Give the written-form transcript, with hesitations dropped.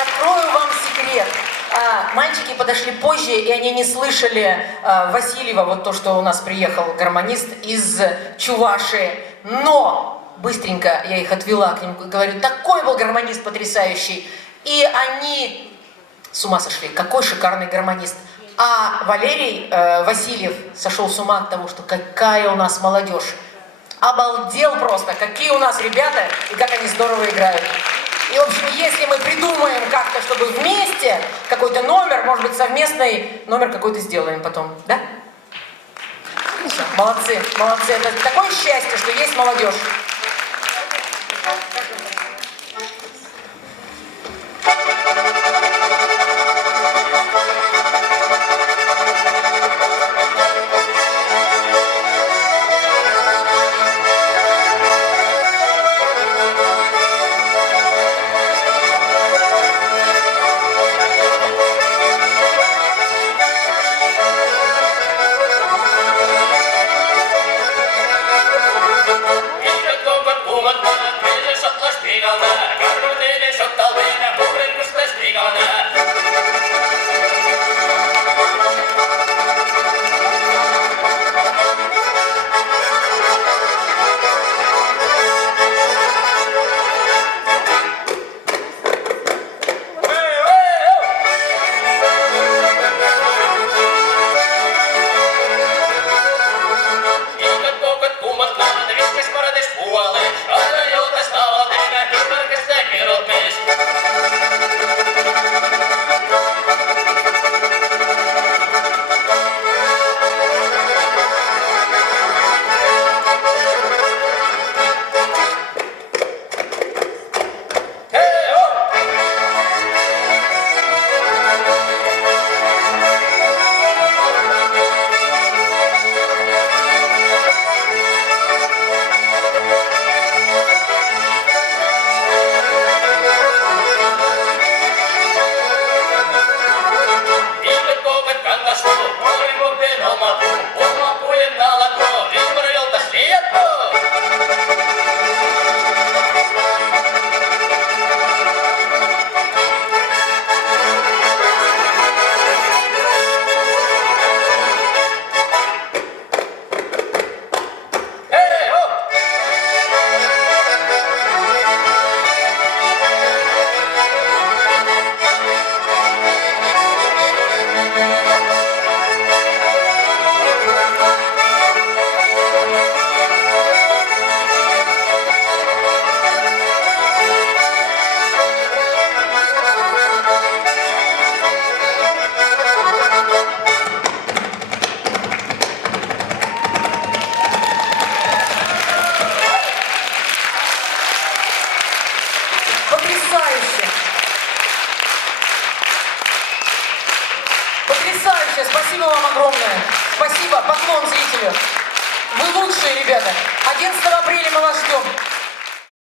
Я открою вам секрет. Мальчики подошли позже, и они не слышали Васильева, вот то, что у нас приехал гармонист из Чувашии. Но быстренько я их отвела к ним, говорю, такой был гармонист потрясающий. И они с ума сошли, какой шикарный гармонист. А Валерий Васильев сошел с ума от того, что какая у нас молодежь. Обалдел просто, какие у нас ребята и как они здорово играют. И, в общем, если мы придумаем как-то, чтобы вместе какой-то номер, может быть, совместный номер какой-то сделаем потом, да? Все, молодцы, молодцы. Это такое счастье, что есть молодежь. Потрясающе! Потрясающе! Спасибо вам огромное! Спасибо! Поклон зрителю! Вы лучшие, ребята! 11 апреля мы вас ждем!